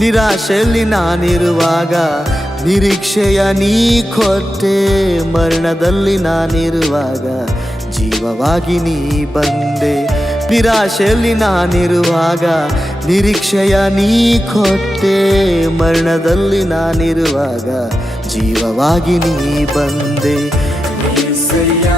ನಿರಾಶೆಯಲ್ಲಿ ನಾನಿರುವಾಗ ನಿರೀಕ್ಷೆಯ ನೀ ಕೊಟ್ಟೆ. ಮರಣದಲ್ಲಿ ನಾನಿರುವಾಗ ಜೀವವಾಗಿ ನೀ ಬಂದೆ. ನಿರಾಶೆಯಲ್ಲಿ ನಾನಿರುವಾಗ ನಿರೀಕ್ಷೆಯ ನೀ ಕೊಟ್ಟೆ. ಮರಣದಲ್ಲಿ ನಾನಿರುವಾಗ ಜೀವವಾಗಿ ನೀ ಬಂದೆ. యేసయ్యా